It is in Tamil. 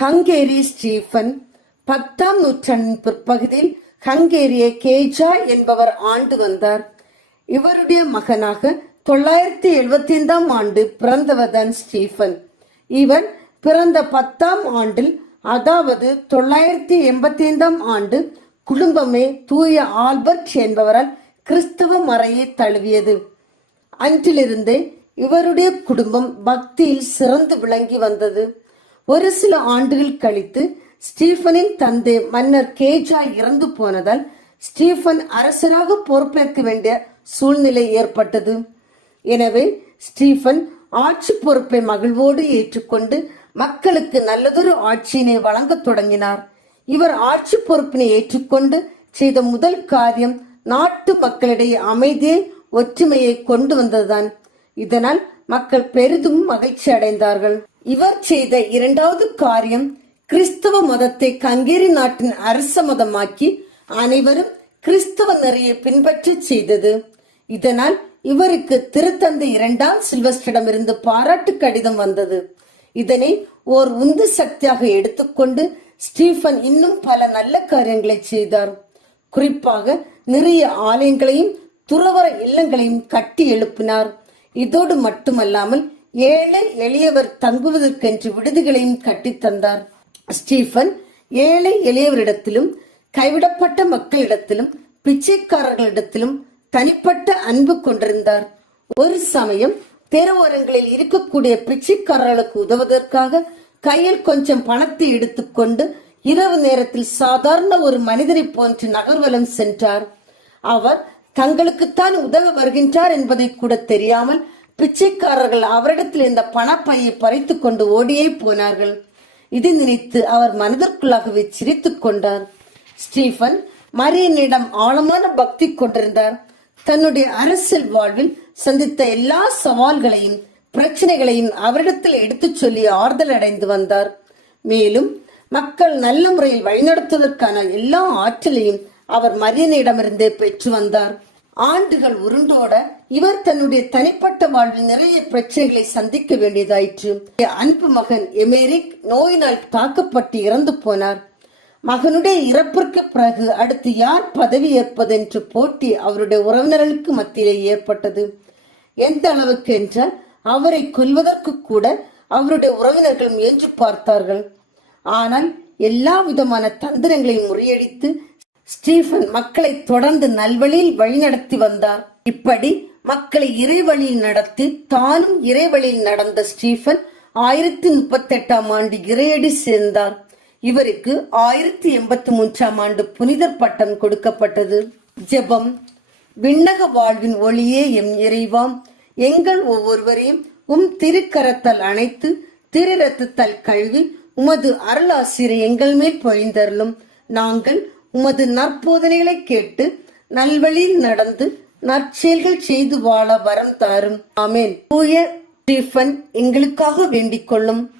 ஹங்கேரி ஸ்டீஃபன் பத்தாம் நூற்றாண்டின் பிற்பகுதியில் ஹங்கேரியை கேஜா என்பவர் ஆண்டு வந்தார். இவருடைய மகனாக தொள்ளாயிரத்தி எழுபத்தி ஐந்தாம் ஆண்டு பிறந்தவர்தான் ஸ்டீஃபன். இவர் பிறந்த பத்தாம் ஆண்டில் அதாவது தொள்ளாயிரத்தி எண்பத்தி ஐந்தாம் ஆண்டு குடும்பமே தூய ஆல்பர்ட் என்பவரால் கிறிஸ்தவ மறையை தழுவியது. அன்றிலிருந்தே இவருடைய குடும்பம் பக்தியில் சிறந்து விளங்கி வந்தது. ஒரு சில ஆண்டுகள் கழித்து ஸ்டீஃபனின் தந்தை மன்னர் கேஜா இறந்து போனதால் ஸ்டீஃபன் அரசராக பொறுப்பேற்க வேண்டிய சூழ்நிலை ஏற்பட்டது. எனவே ஸ்டீஃபன் ஆட்சி பொறுப்பை மகிழ்வோடு ஏற்றுக்கொண்டு மக்களுக்கு நல்லதொரு ஆட்சியினை வழங்கத் தொடங்கினார். இவர் ஆட்சி பொறுப்பினை ஏற்றுக்கொண்டு செய்த முதல் காரியம் நாட்டு மக்களிடையே அமைதியை ஒற்றுமையை கொண்டு வந்ததுதான். இதனால் மக்கள் பெரிதும் மகிழ்ச்சி அடைந்தார்கள். இவர் செய்த இரண்டாவது காரியம் கிறிஸ்தவ மதத்தை கங்கேரி நாட்டின் அரச மதமாக்கி அனைவரும் கிறிஸ்தவ நெறியை பின்பற்ற செய்தது. இதனால் இவருக்கு திருத்தந்தை இரண்டாம் சில்வஸ்டரிடமிருந்து பாராட்டு கடிதம் வந்தது. இதனை ஓர் உந்து சக்தியாக எடுத்துக்கொண்டு ஸ்டீஃபன் இன்னும் பல நல்ல காரியங்களை செய்தார். குறிப்பாக நிறைய ஆலயங்களையும் துறவர இல்லங்களையும் கட்டி எழுப்பினார். இதோடு மட்டுமல்லாமல் ஏழை எளியவர் தங்குவதற்கென்று விடுதிகளையும் கட்டித்தந்தார் ஸ்டீஃபன் ஏழை எளியவரிடத்திலும் கைவிடப்பட்ட மக்களிடத்திலும் பிச்சைக்காரர்களிடத்திலும் தனிப்பட்ட அன்பு கொண்டிருந்தார். ஒரு சமயம் தெருவோரங்களில் இருக்கக்கூடிய பிச்சைக்காரர்களுக்கு உதவுவதற்காக கையில் கொஞ்சம் பணத்தை எடுத்துக்கொண்டு இரவு நேரத்தில் சாதாரண ஒரு மனிதரை போன்று நகர்வலம் சென்றார். அவர் தங்களுக்குத்தான் உதவ வருகின்றார் என்பதை கூட தெரியாமல் பிச்சைக்காரர்கள் அவரிடத்தில் இருந்த பணப்பையை பறித்து கொண்டு ஓடியே போனார்கள். இதை நினைத்து அவர் மனதிற்குள்ளாகவே சிரித்துக் கொண்டார். ஸ்டீஃபன் மரியனிடம் ஆழமான பக்தி கொண்டிருந்தார். தன்னுடைய அரசியல் வாழ்வில் சந்தித்த எல்லா சவால்களையும் பிரச்சனைகளையும் அவரிடத்தில் எடுத்துச் சொல்லி ஆறுதல் அடைந்து வந்தார். மேலும் மக்கள் நல்ல முறையில் வழிநடத்துவதற்கான எல்லா ஆற்றலையும் அவர் மரியனிடமிருந்து பெற்று வந்தார். ஆண்டுகள் உருண்டோட இவர் தன்னுடைய தனிப்பட்ட வாழ்வில் நிறைய பிரச்சனைகளை சந்திக்க வேண்டியதாயிற்று. அன்பு மகன் எமேரிக் நோயினால் தாக்கப்பட்டு இறந்து போனார். மகனுடைய இறப்பிற்கு பிறகு அடுத்து யார் பதவி ஏற்பது என்று போட்டி அவருடைய உறவினர்களுக்கு மத்தியிலே ஏற்பட்டது. எந்த அளவுக்கு என்றால் அவரை கொல்வதற்கு கூட அவருடைய உறவினர்கள் முயன்று பார்த்தார்கள். ஆனால் எல்லா விதமான தந்திரங்களையும் முறியடித்து ஸ்டீஃபன் மக்களை தொடர்ந்து நல்வழியில் வழிநடத்தி வந்தார். இப்படி மக்களை இறைவழியில் நடத்தி தானும் இறைவழியில் நடந்த ஸ்டீஃபன் ஆயிரத்தி முப்பத்தி எட்டாம் ஆண்டு இறையடி சேர்ந்தார். இவருக்கு ஆயிரத்தி எண்பத்தி மூன்றாம் ஆண்டு புனிதர் பட்டம் கொடுக்கப்பட்டது. ஜெபம் விண்ணக வாழ்வின் ஒளியே எம் இறைவாம் எங்கள் ஒவ்வொருவரையும் உம் திருக்கரத்தால் அணைத்து திருரத்தத்தால் கழுவி உமது அருளாசிரியர் எங்கள் மேல் பொழிந்தருளும். நாங்கள் உமது நற்போதனைகளை கேட்டு நல்வழியில் நடந்து நற்செயல்கள் செய்து வாழ வரம் தாரும். ஆமேன். தூய ஸ்டீஃபன் எங்களுக்காக வேண்டிக் கொள்ளும்